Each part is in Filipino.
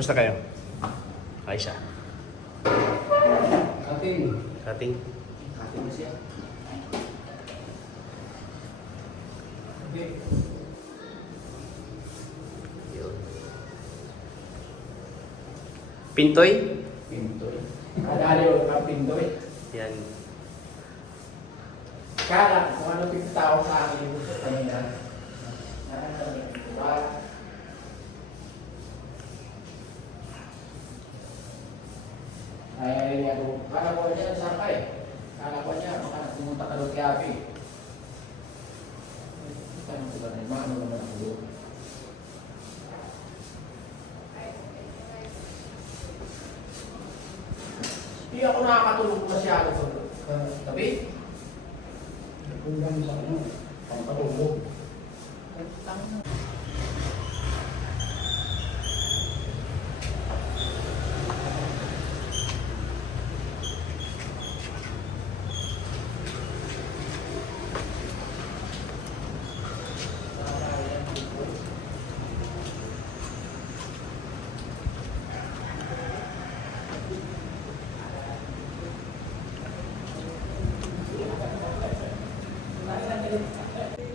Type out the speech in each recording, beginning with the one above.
Musta kayo? Ayos siya. Cutting. Cutting. Cutting na siya. Okay. Yun. Pintoy? Pintoy. Kadali ka pintoy. Yan. Kala, kung ano pintao sa akin sa kanina. Ay, ako. Kala ko niya nagsakay. Kala ko niya, baka pumunta ka doon kay Abi. Tanong ko ba na, maano naman ako doon. Hindi ako nakakatulog masyado doon. Tabi? Nagpungan sa ano, pangkatulog.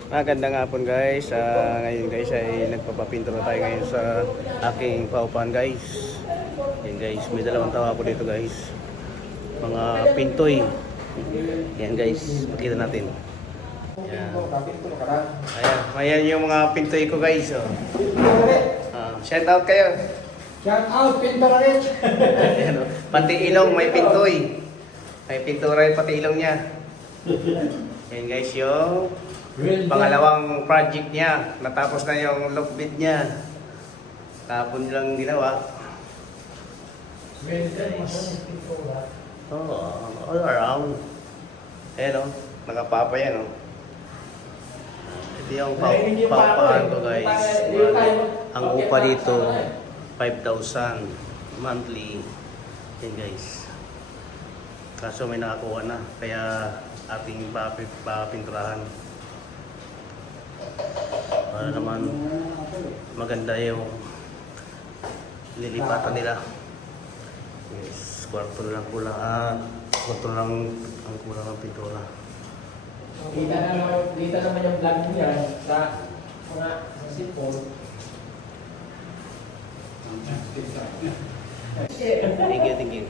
Magandang hapon guys. Ngayon guys ay nagpapapintura tayo ngayon sa aking paupahan guys. Yan guys, may dalawang tao po dito guys. Mga pintoy. Yan guys, makita natin. Yan. Ayan yung mga pintoy ko guys. Oh. Shout out kayo. Shout out, pintura rin! Ayan, oh. Pati ilong may pintoy. May pintura yung pati ilong niya. Yan guys yung pangalawang project niya. Natapos na yung lock bit niya. Tapon lang ginawa. All around. Ayan o, nakapapa yan o. Ito yung papahan ko guys. Ang upa dito, 5,000 monthly. Yan guys. Kaso may nakakuha na, kaya ating papinturahan. Para naman maganda yung lilipatan nila. Yes, kwarto lang kulang. Kwarto lang ang kulang ng pintura. Kita naman yung vlog niya sa mga sipol. Thank you, thank you.